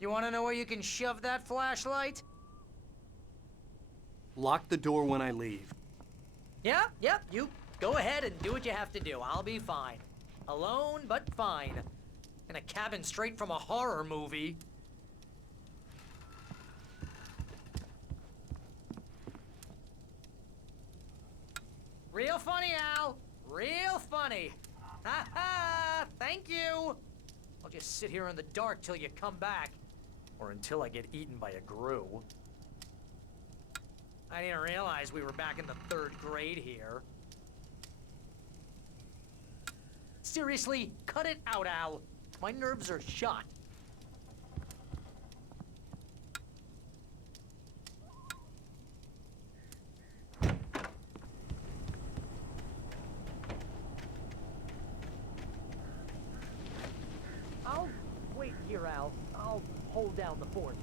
You wanna know where you can shove that flashlight? Lock the door when I leave. Yep, you go ahead and do what you have to do. I'll be fine. Alone, but fine. In a cabin straight from a horror movie. Real funny, Al. Real funny. Ha ha! Thank you! I'll just sit here in the dark till you come back. Or until I get eaten by a grue. I didn't realize we were back in the 3rd grade here. Seriously, cut it out, Al. My nerves are shot. I'll wait here, Al. I'll hold down the fort.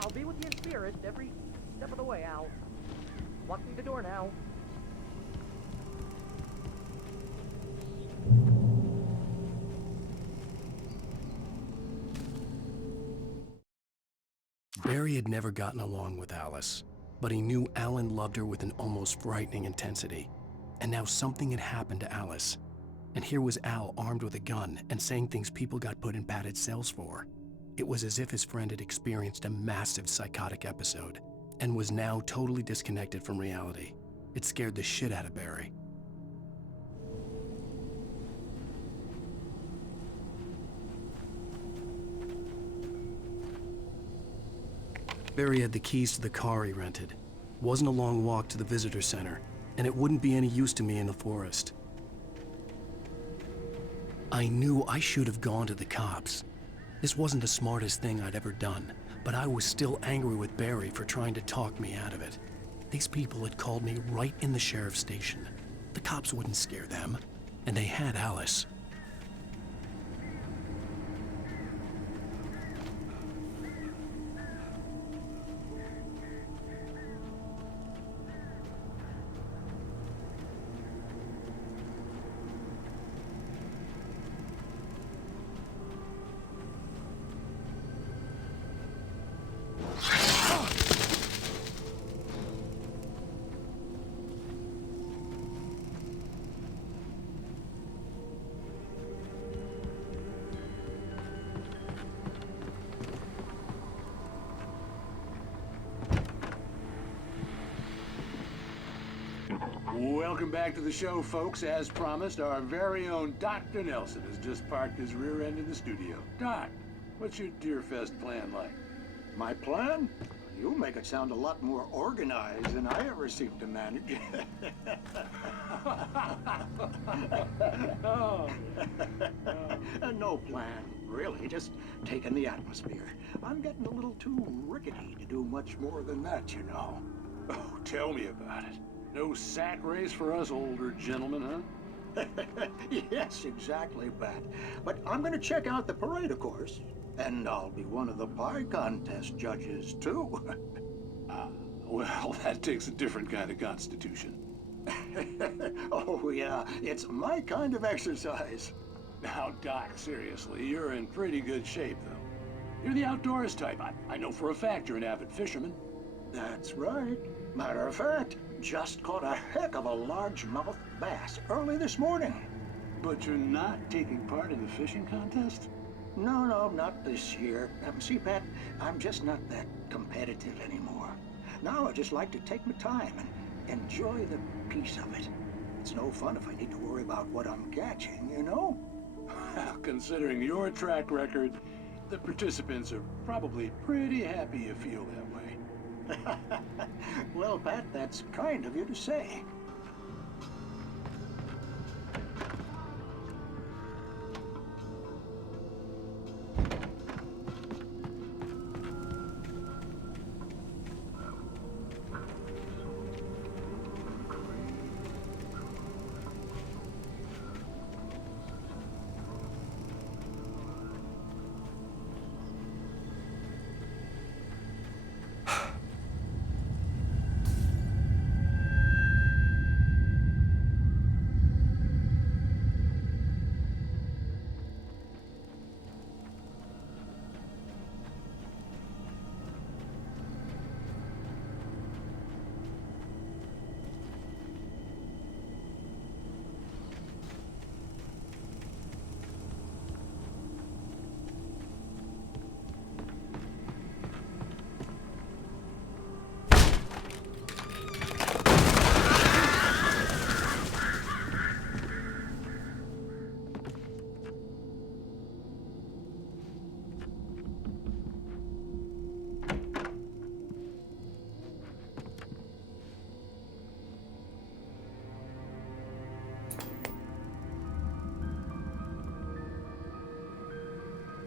I'll be with you in spirit every step of the way, Al. Locking the door now. Barry had never gotten along with Alice, but he knew Alan loved her with an almost frightening intensity. And now something had happened to Alice. And here was Al armed with a gun and saying things people got put in padded cells for. It was as if his friend had experienced a massive psychotic episode and was now totally disconnected from reality. It scared the shit out of Barry. Barry had the keys to the car he rented. Wasn't a long walk to the visitor center, and it wouldn't be any use to me in the forest. I knew I should have gone to the cops. This wasn't the smartest thing I'd ever done, but I was still angry with Barry for trying to talk me out of it. These people had called me right in the sheriff's station. The cops wouldn't scare them, and they had Alice. Welcome back to the show, folks. As promised, our very own Dr. Nelson has just parked his rear end in the studio. Doc, what's your Deer Fest plan like? My plan? You make it sound a lot more organized than I ever seem to manage. No plan, really. Just taking the atmosphere. I'm getting a little too rickety to do much more than that, you know. Oh, tell me about it. No sack race for us older gentlemen, huh? Yes, exactly, Pat. But I'm going to check out the parade, of course. And I'll be one of the pie contest judges, too. Well, that takes a different kind of constitution. Oh, yeah. It's my kind of exercise. Now, Doc, seriously, you're in pretty good shape, though. You're the outdoors type. I know for a fact you're an avid fisherman. That's right. Matter of fact, just caught a heck of a largemouth bass early this morning. But you're not taking part in the fishing contest? No, not this year. See, Pat, I'm just not that competitive anymore. Now I just like to take my time and enjoy the peace of it. It's no fun if I need to worry about what I'm catching, you know? Considering your track record, the participants are probably pretty happy you feel that way. Well, Pat, that's kind of you to say.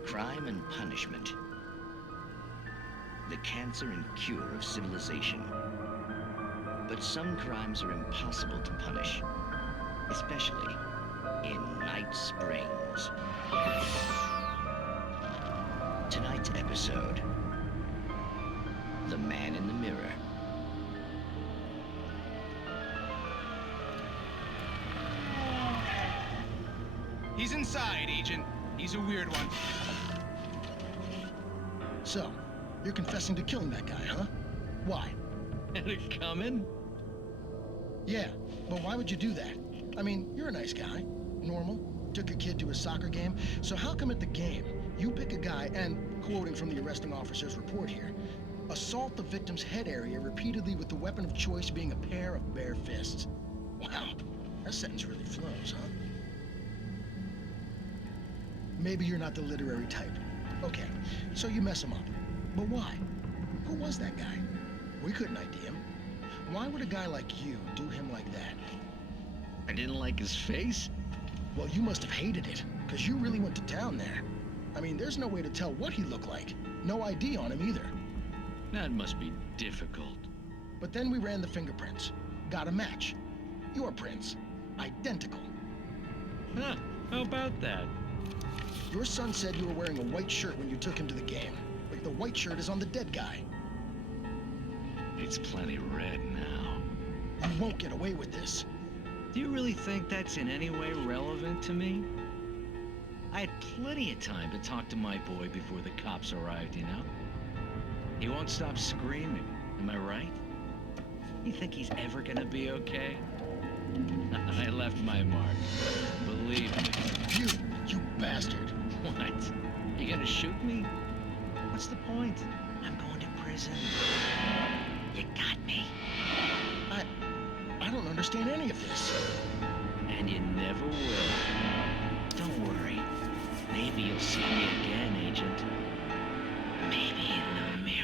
crime and punishment. The cancer and cure of civilization. But some crimes are impossible to punish, especially in Night Springs. Tonight's episode, The Man in the Mirror. He's inside, Agent. He's a weird one. So, you're confessing to killing that guy, huh? Why? Had it coming? Yeah, but why would you do that? I mean, you're a nice guy. Normal. Took your kid to a soccer game. So how come at the game, you pick a guy and, quoting from the arresting officer's report here, assault the victim's head area repeatedly with the weapon of choice being a pair of bare fists? Wow, that sentence really flows, huh? Maybe you're not the literary type. Okay, so you mess him up. But why? Who was that guy? We couldn't ID him. Why would a guy like you do him like that? I didn't like his face? Well, you must have hated it, because you really went to town there. I mean, there's no way to tell what he looked like. No ID on him either. That must be difficult. But then we ran the fingerprints. Got a match. Your prints. Identical. Huh, how about that? Your son said you were wearing a white shirt when you took him to the game. But the white shirt is on the dead guy. It's plenty red now. You won't get away with this. Do you really think that's in any way relevant to me? I had plenty of time to talk to my boy before the cops arrived, you know? He won't stop screaming, am I right? You think he's ever gonna be okay? I left my mark, believe me. You bastard. What? You gonna shoot me? What's the point? I'm going to prison. You got me. I don't understand any of this. And you never will. Don't worry. Maybe you'll see me again, Agent. Maybe in the mirror.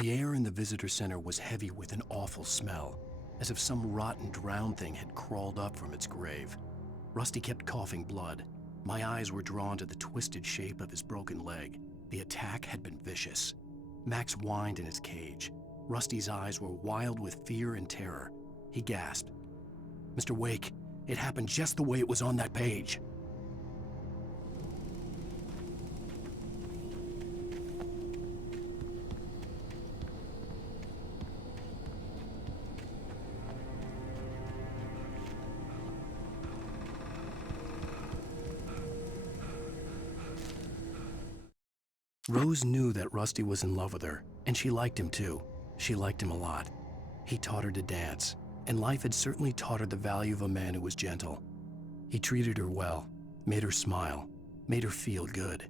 The air in the visitor center was heavy with an awful smell, as if some rotten drowned thing had crawled up from its grave. Rusty kept coughing blood. My eyes were drawn to the twisted shape of his broken leg. The attack had been vicious. Max whined in his cage. Rusty's eyes were wild with fear and terror. He gasped. "Mr. Wake, it happened just the way it was on that page." Rose knew that Rusty was in love with her, and she liked him too. She liked him a lot. He taught her to dance, and life had certainly taught her the value of a man who was gentle. He treated her well, made her smile, made her feel good.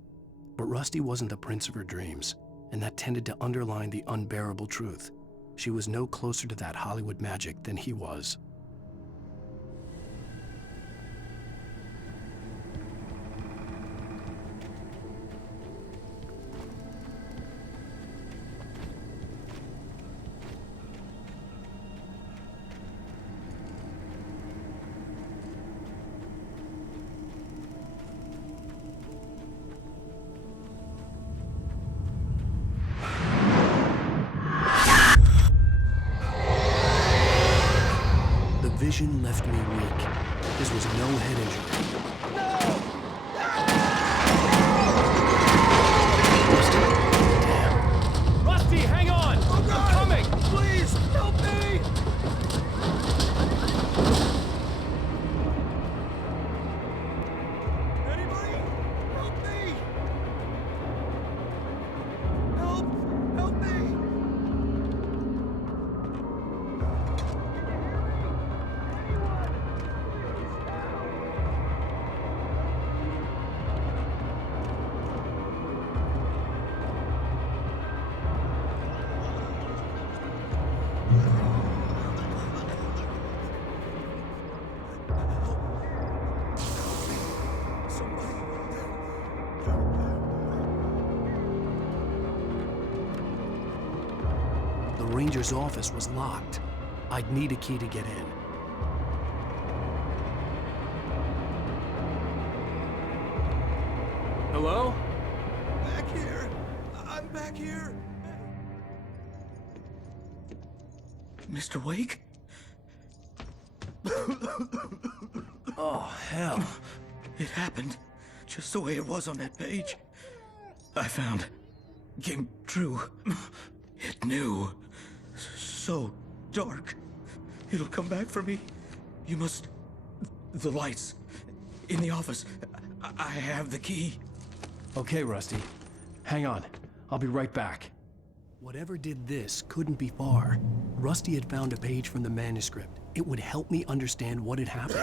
But Rusty wasn't the prince of her dreams, and that tended to underline the unbearable truth. She was no closer to that Hollywood magic than he was. The vision left me weak. This was no head injury. Rusty? Damn. Rusty, hang on! I'm coming! Please, help me! Anybody? Help me! Help me! The ranger's office was locked. I'd need a key to get in. Hello? Back here! I'm back here! Mr. Wake? Oh, hell. It happened just the way it was on that page. I found. Came true. It knew. So dark. It'll come back for me. You must... The lights. In the office. I have the key. Okay, Rusty. Hang on. I'll be right back. Whatever did this couldn't be far. Rusty had found a page from the manuscript. It would help me understand what had happened.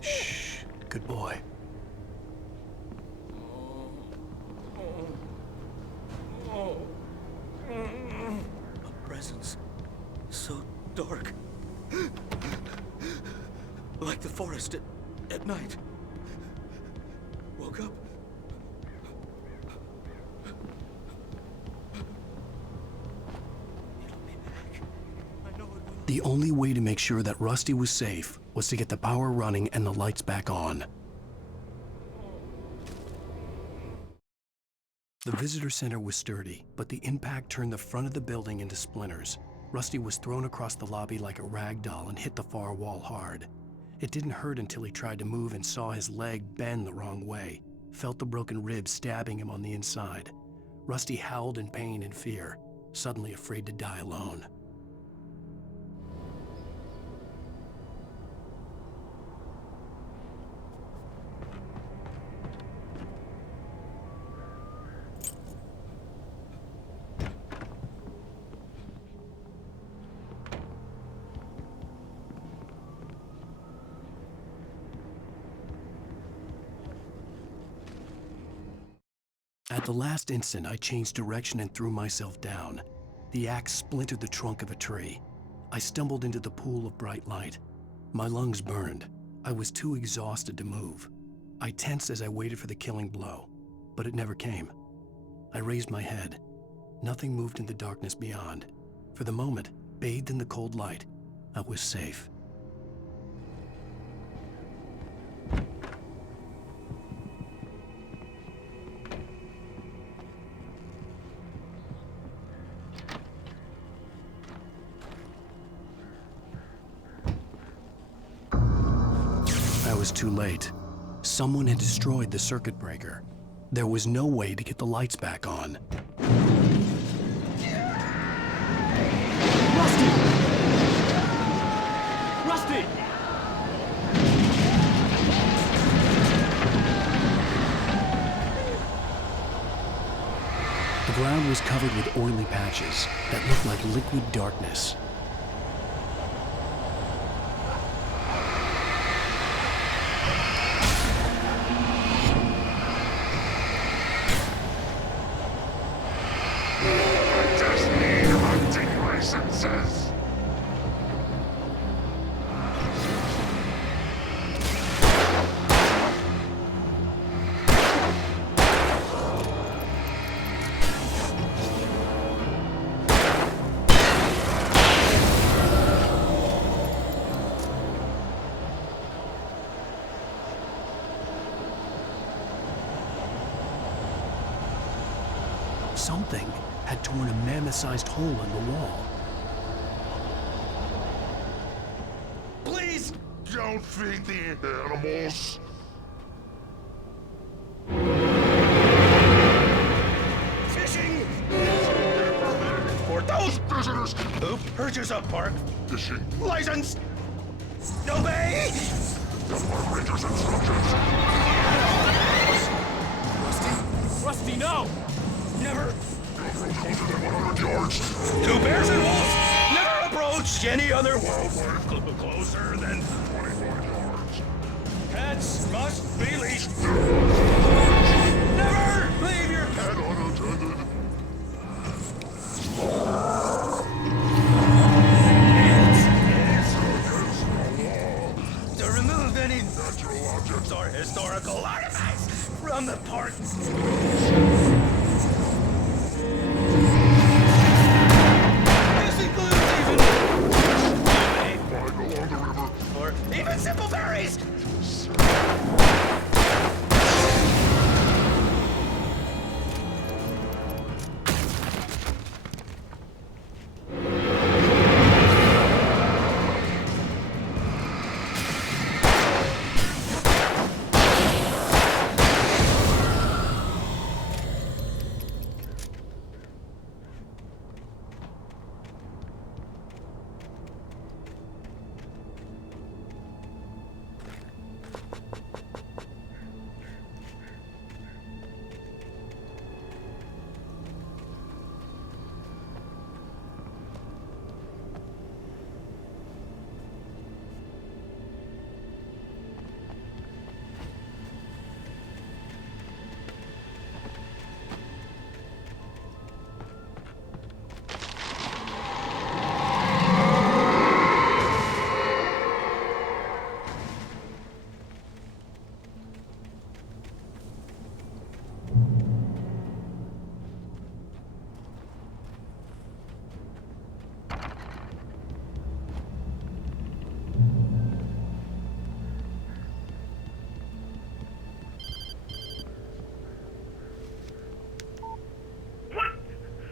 Shh. Good boy. A presence. So dark. Like the forest at night. Woke up. It'll be back. I know it will. The only way to make sure that Rusty was safe was to get the power running and the lights back on. The visitor center was sturdy, but the impact turned the front of the building into splinters. Rusty was thrown across the lobby like a rag doll and hit the far wall hard. It didn't hurt until he tried to move and saw his leg bend the wrong way, felt the broken ribs stabbing him on the inside. Rusty howled in pain and fear, suddenly afraid to die alone. At the last instant, I changed direction and threw myself down. The axe splintered the trunk of a tree. I stumbled into the pool of bright light. My lungs burned. I was too exhausted to move. I tensed as I waited for the killing blow, but it never came. I raised my head. Nothing moved in the darkness beyond. For the moment, bathed in the cold light, I was safe. I was too late. Someone had destroyed the circuit breaker. There was no way to get the lights back on. Rusty! The ground was covered with oily patches that looked like liquid darkness. Something had torn a mammoth-sized hole in the wall. Please! Don't feed the animals. Fishing! For those visitors who purchase a park Fishing. license! Obey! Our Rangers instructions. Rusty, no! Never! Closer than 100 yards. Two bears and wolves! Never approach any other wildlife closer than 25 yards. pets must be leashed. Never leave your pet. And unattended. To remove any Natural objects. or historical artifacts from the park. This includes even Find along the river. or even simple berries.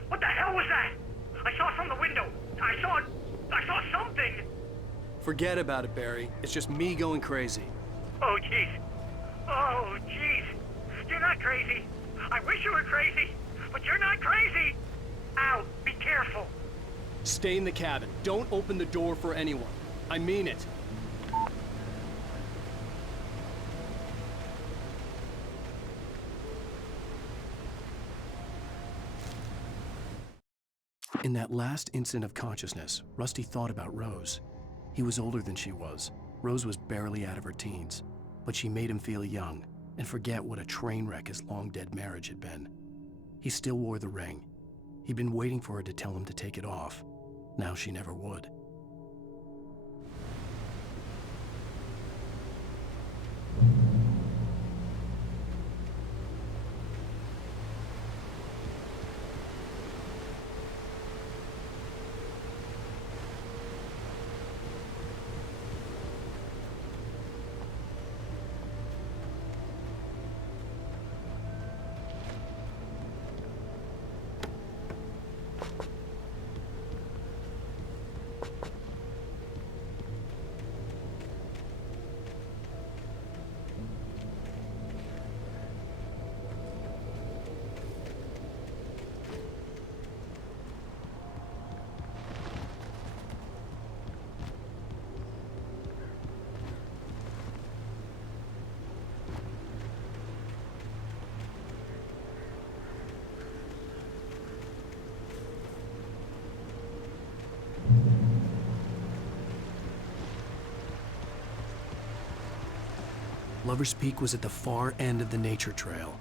What the hell was that? I saw from the window. I saw something. Forget about it, Barry. It's just me going crazy. Oh, jeez. Oh, jeez. You're not crazy. I wish you were crazy, but you're not crazy. Ow, be careful. Stay in the cabin. Don't open the door for anyone. I mean it. In that last instant of consciousness, Rusty thought about Rose. He was older than she was. Rose was barely out of her teens, but she made him feel young and forget what a train wreck his long-dead marriage had been. He still wore the ring. He'd been waiting for her to tell him to take it off. Now she never would. Lover's Peak was at the far end of the nature trail.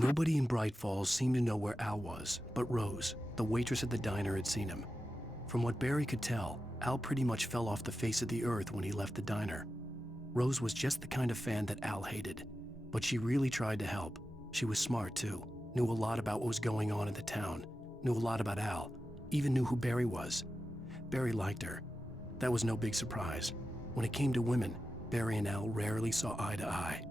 Nobody in Bright Falls seemed to know where Al was, but Rose, the waitress at the diner, had seen him. From what Barry could tell, Al pretty much fell off the face of the earth when he left the diner. Rose was just the kind of fan that Al hated, but she really tried to help. She was smart too, knew a lot about what was going on in the town, knew a lot about Al, even knew who Barry was. Barry liked her. That was no big surprise. When it came to women, Barry and Al rarely saw eye to eye.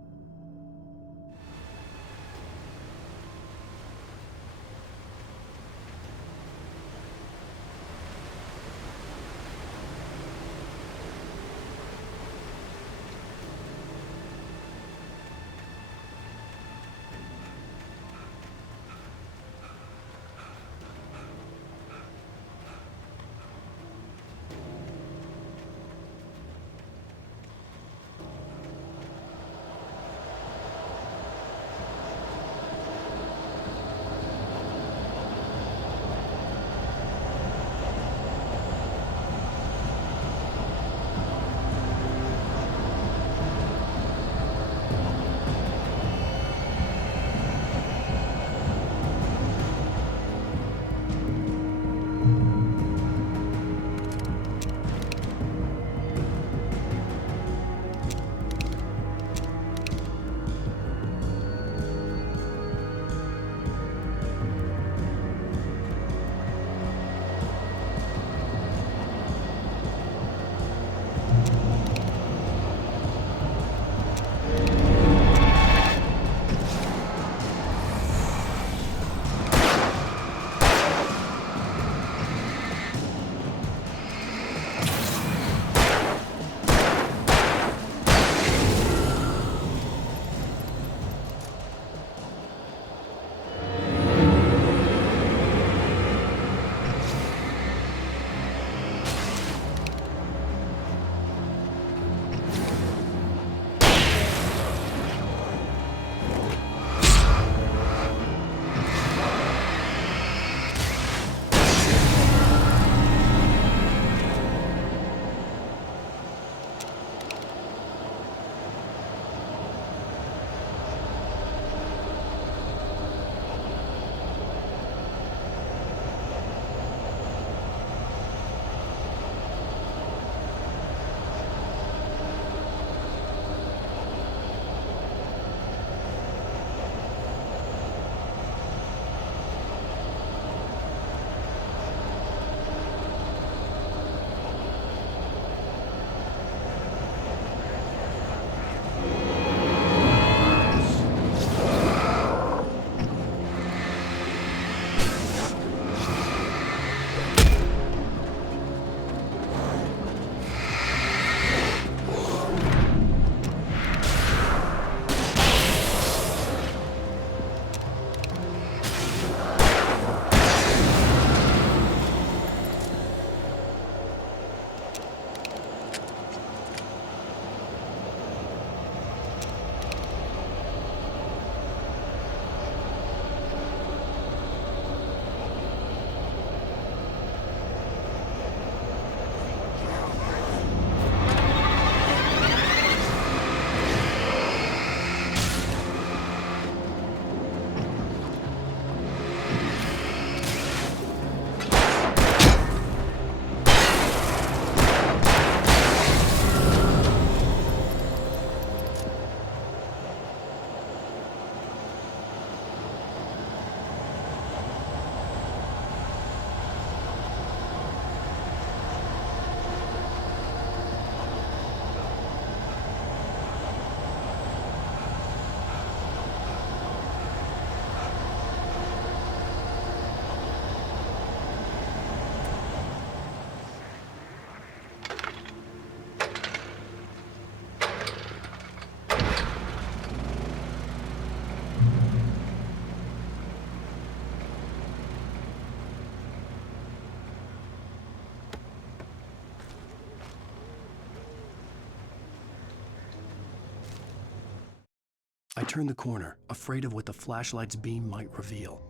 I turned the corner, afraid of what the flashlight's beam might reveal.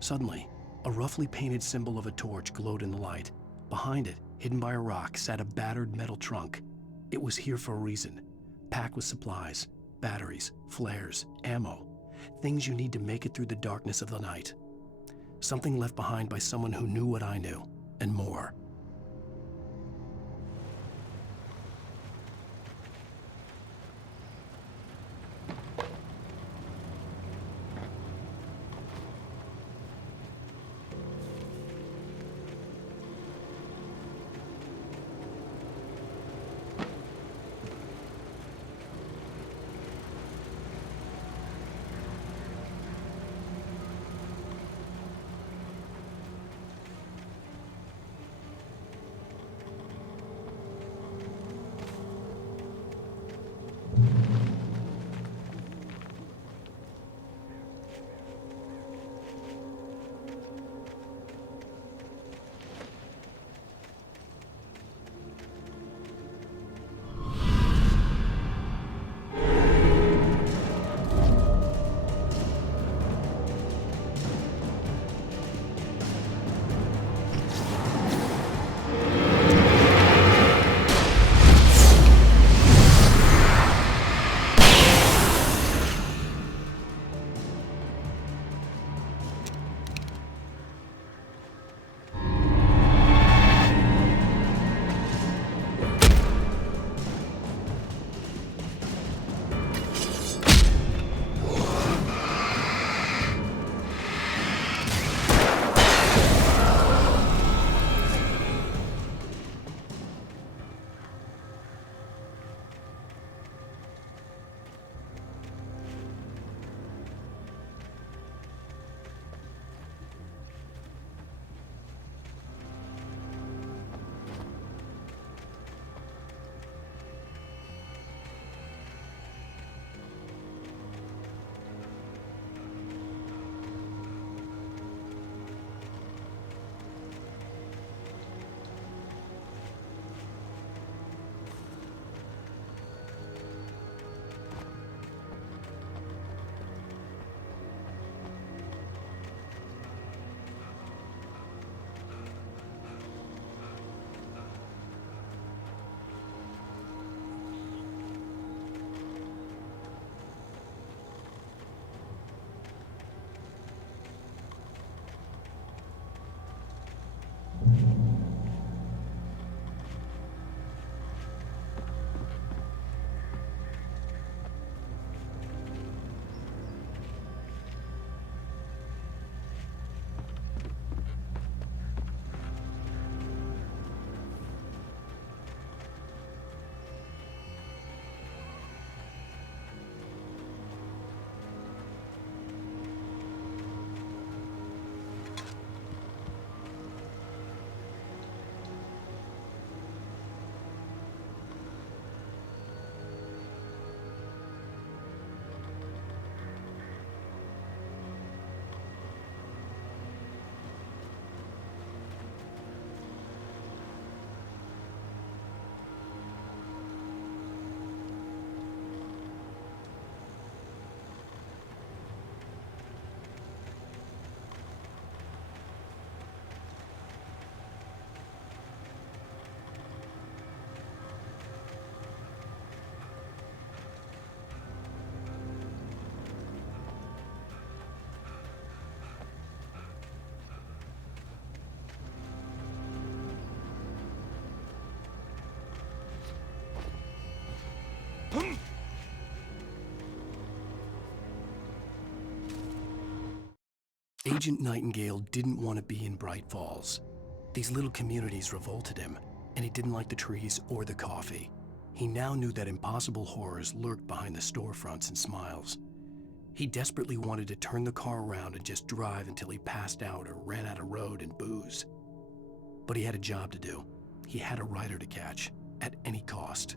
Suddenly, a roughly painted symbol of a torch glowed in the light. Behind it, hidden by a rock, sat a battered metal trunk. It was here for a reason, packed with supplies, batteries, flares, ammo, things you need to make it through the darkness of the night. Something left behind by someone who knew what I knew, and more. Agent Nightingale didn't want to be in Bright Falls. These little communities revolted him, and he didn't like the trees or the coffee. He now knew that impossible horrors lurked behind the storefronts and smiles. He desperately wanted to turn the car around and just drive until he passed out or ran out of road and booze. But he had a job to do. He had a rider to catch, at any cost.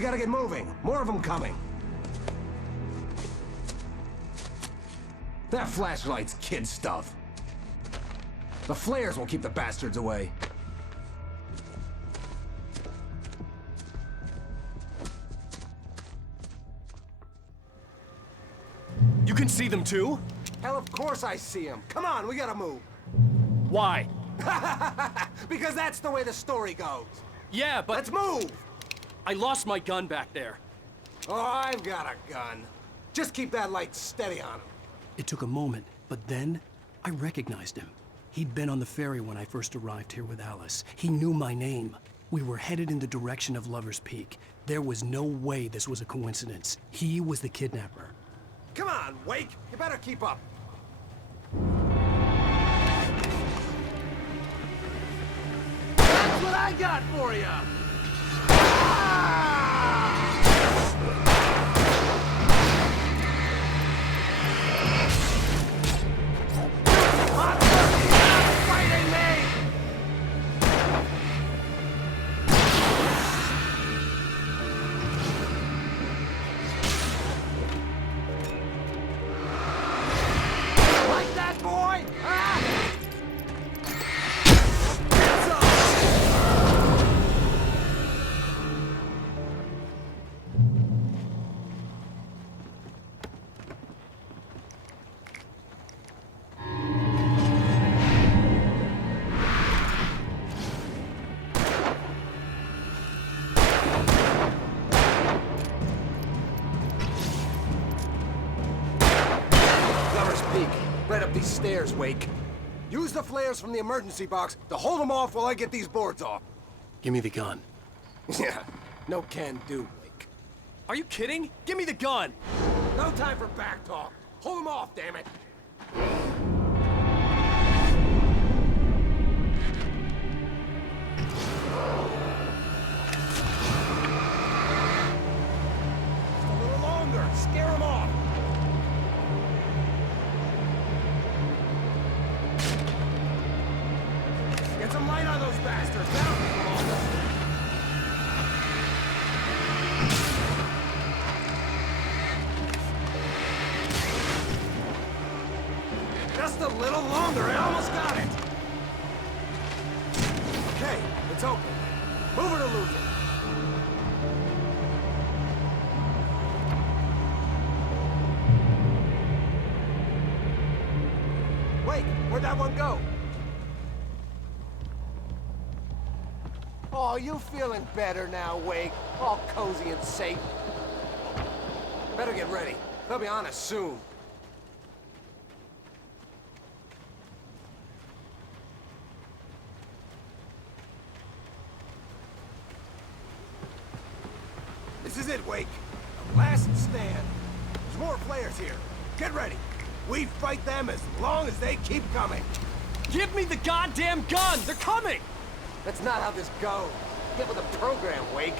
we gotta get moving. More of them coming. That flashlight's kid stuff. The flares will keep the bastards away. You can see them too? Hell, of course I see them. Come on, we gotta move. Why? Because that's the way the story goes. Yeah, but... Let's move! I lost my gun back there. Oh, I've got a gun. Just keep that light steady on him. It took a moment, but then I recognized him. He'd been on the ferry when I first arrived here with Alice. He knew my name. We were headed in the direction of Lover's Peak. There was no way this was a coincidence. He was the kidnapper. Come on, Wake! You better keep up. That's what I got for you! Right up these stairs, Wake. Use the flares from the emergency box to hold them off while I get these boards off. Give me the gun. Yeah, no can do, Wake. Are you kidding? Give me the gun! No time for back talk. Hold them off, damn it. Just a little longer. Scare them off. Get some light on those bastards. Just a little longer. I almost got it. Okay, it's open. Move it or lose it. Wait, where'd that one go? Oh, you feeling better now, Wake? All cozy and safe. Better get ready. They'll be on us soon. This is it, Wake. The last stand. There's more flares here. Get ready. We fight them as long as they keep coming. Give me the goddamn gun! They're coming! That's not how this goes. Get with the program, Wake.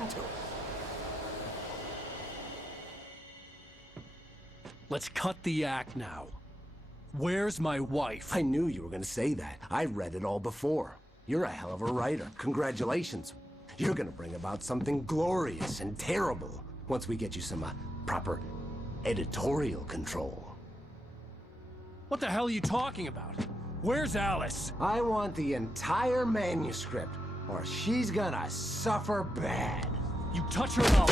into it. Let's cut the act now. Where's my wife? I knew you were gonna say that. I read it all before. You're a hell of a writer. Congratulations. You're gonna bring about something glorious and terrible once we get you some proper editorial control. What the hell are you talking about? Where's Alice? I want the entire manuscript, or she's gonna suffer bad. You touch her up.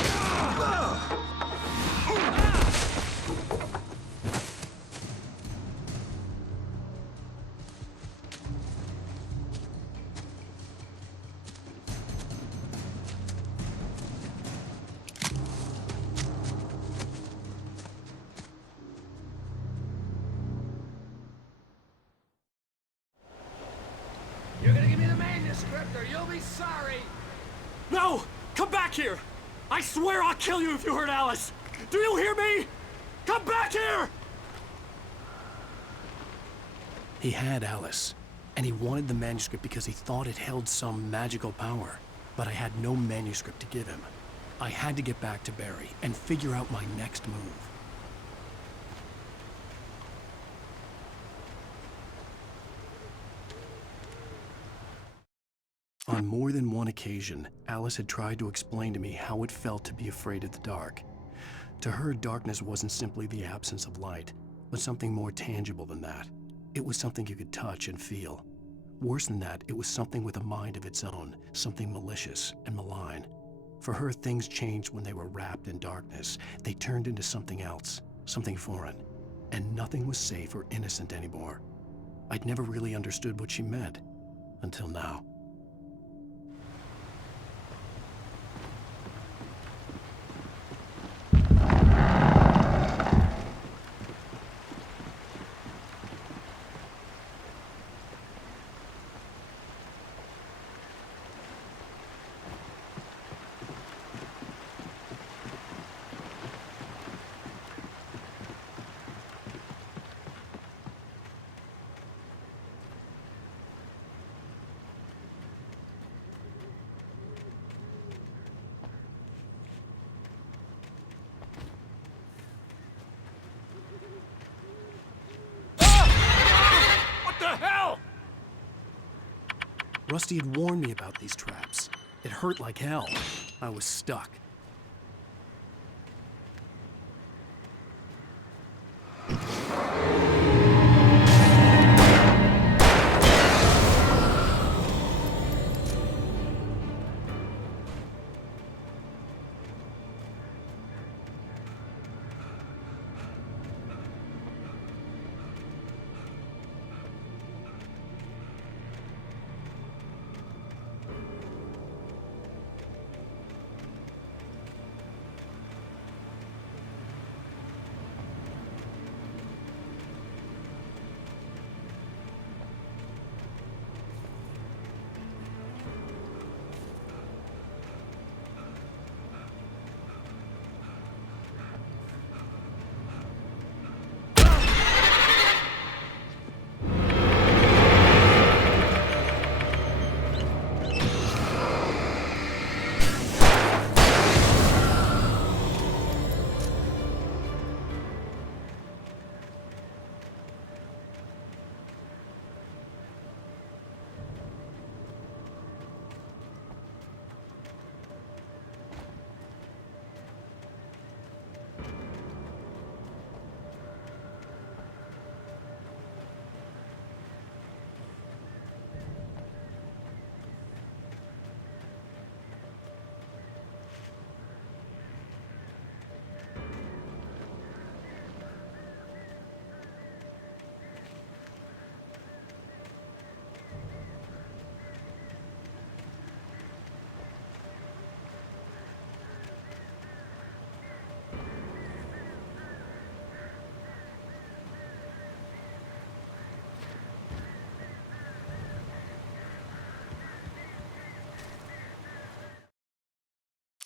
You're gonna give me the manuscript, or you'll be sorry. No! Come back here! I swear I'll kill you if you hurt Alice! Do you hear me? Come back here! He had Alice, and he wanted the manuscript because he thought it held some magical power. But I had no manuscript to give him. I had to get back to Barry and figure out my next move. On more than one occasion, Alice had tried to explain to me how it felt to be afraid of the dark. To her, darkness wasn't simply the absence of light, but something more tangible than that. It was something you could touch and feel. Worse than that, it was something with a mind of its own, something malicious and malign. For her, things changed when they were wrapped in darkness. They turned into something else, something foreign, and nothing was safe or innocent anymore. I'd never really understood what she meant, until now. Rusty had warned me about these traps. It hurt like hell. I was stuck.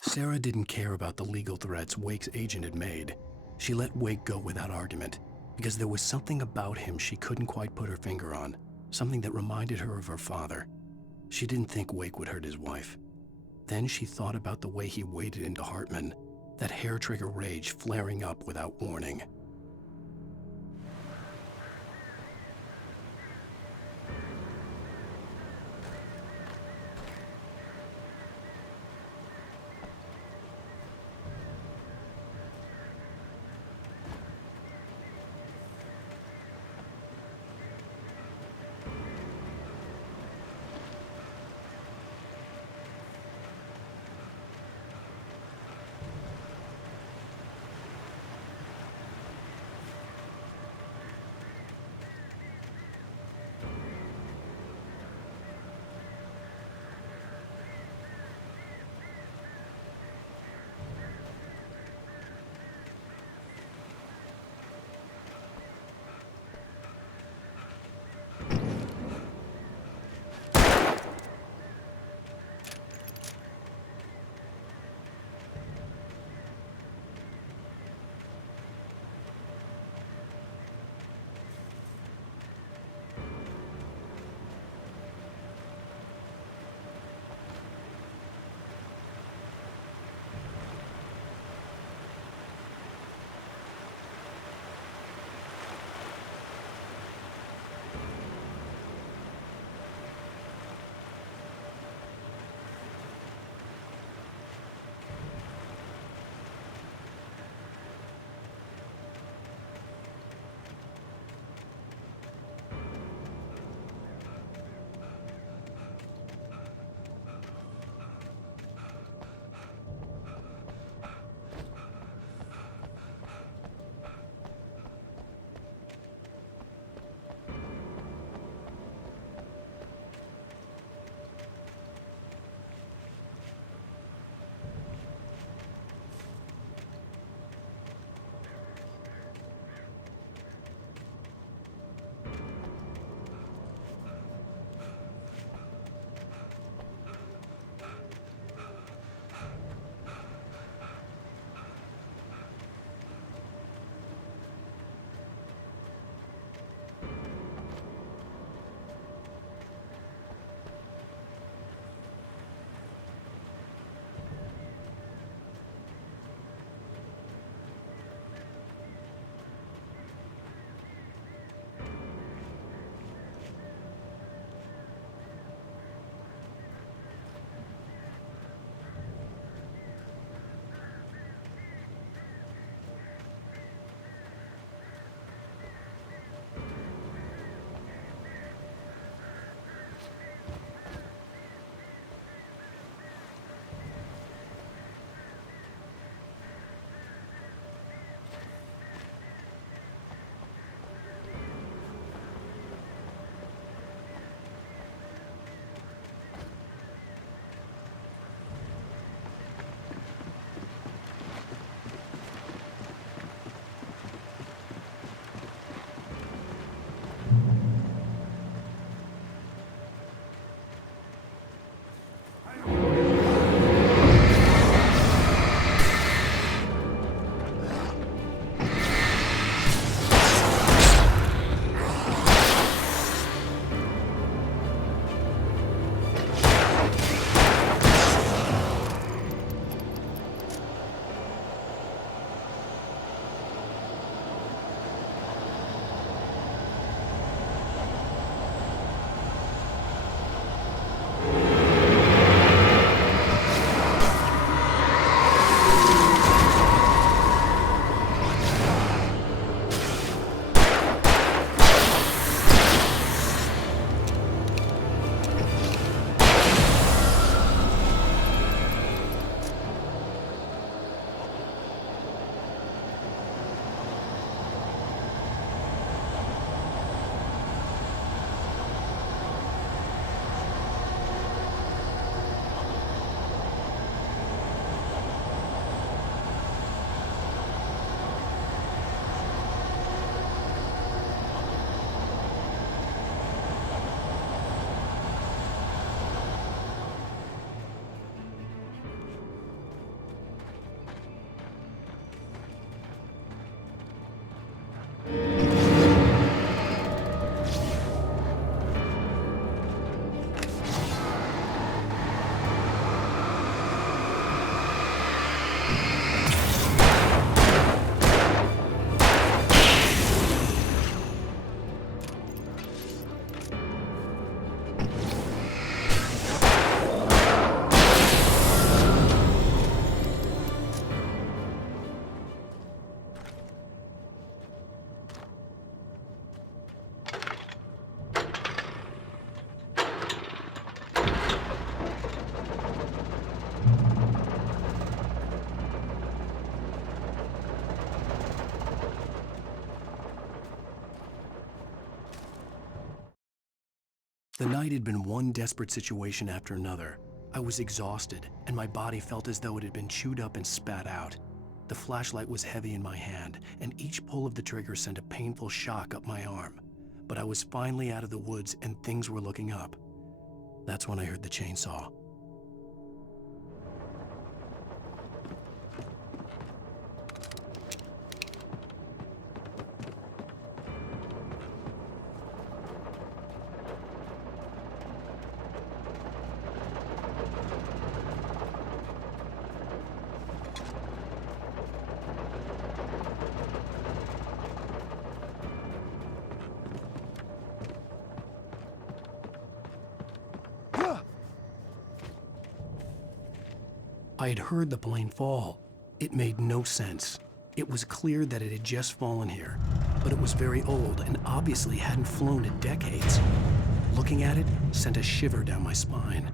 Sarah didn't care about the legal threats Wake's agent had made. She let Wake go without argument, because there was something about him she couldn't quite put her finger on, something that reminded her of her father. She didn't think Wake would hurt his wife. Then she thought about the way he waded into Hartman, that hair-trigger rage flaring up without warning. The night had been one desperate situation after another. I was exhausted, and my body felt as though it had been chewed up and spat out. The flashlight was heavy in my hand, and each pull of the trigger sent a painful shock up my arm. But I was finally out of the woods, and things were looking up. That's when I heard the chainsaw. I had heard the plane fall. It made no sense. It was clear that it had just fallen here, but it was very old and obviously hadn't flown in decades. Looking at it sent a shiver down my spine.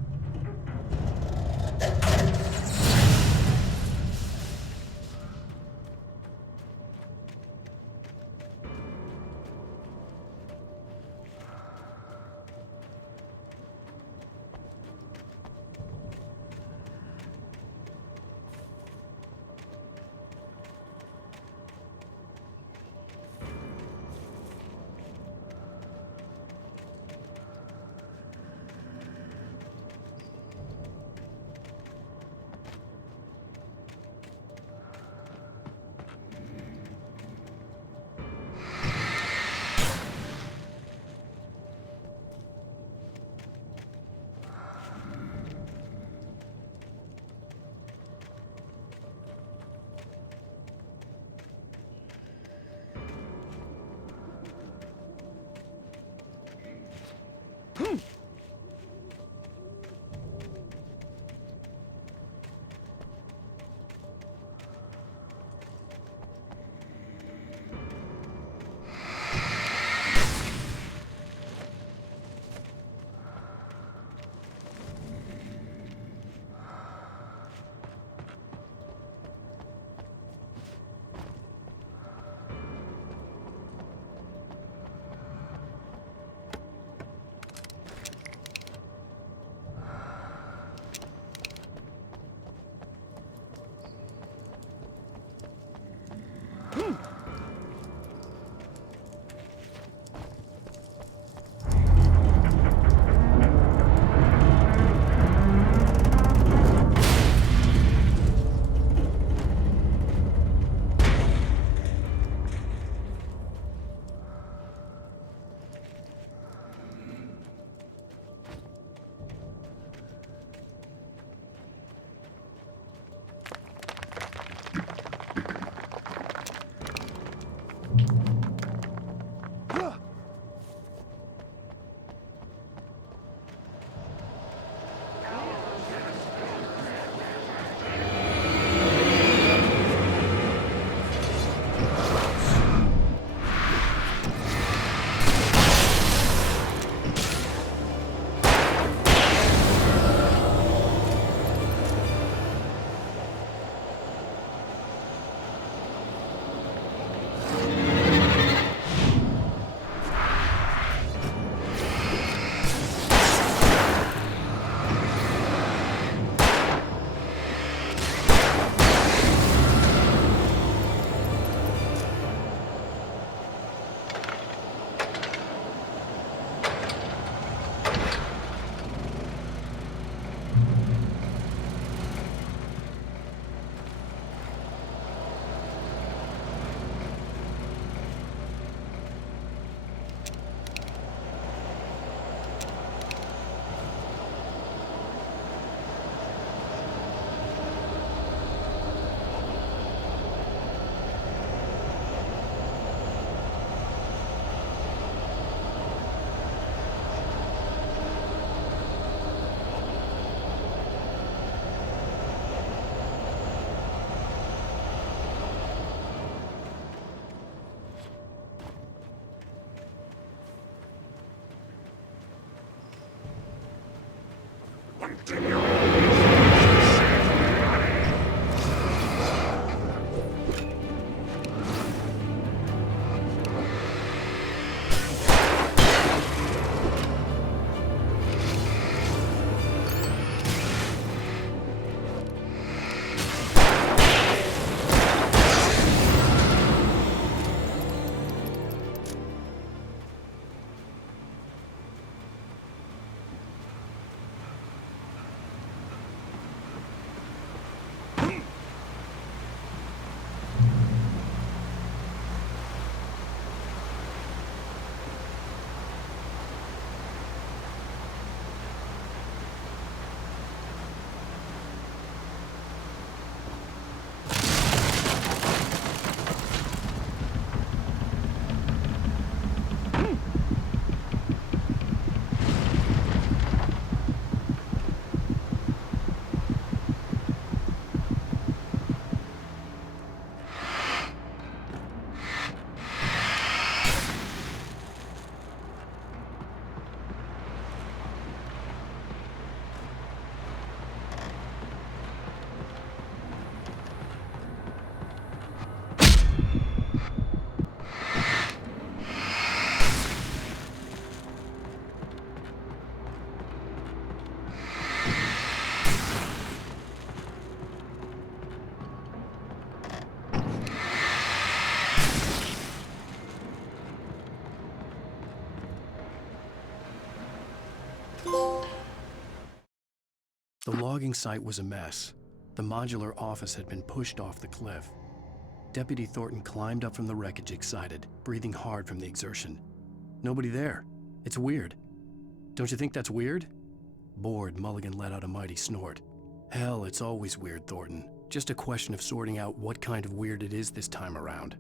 The logging site was a mess. The modular office had been pushed off the cliff. Deputy Thornton climbed up from the wreckage excited, breathing hard from the exertion. Nobody there. It's weird. Don't you think that's weird? Bored, Mulligan let out a mighty snort. Hell, it's always weird, Thornton. Just a question of sorting out what kind of weird it is this time around.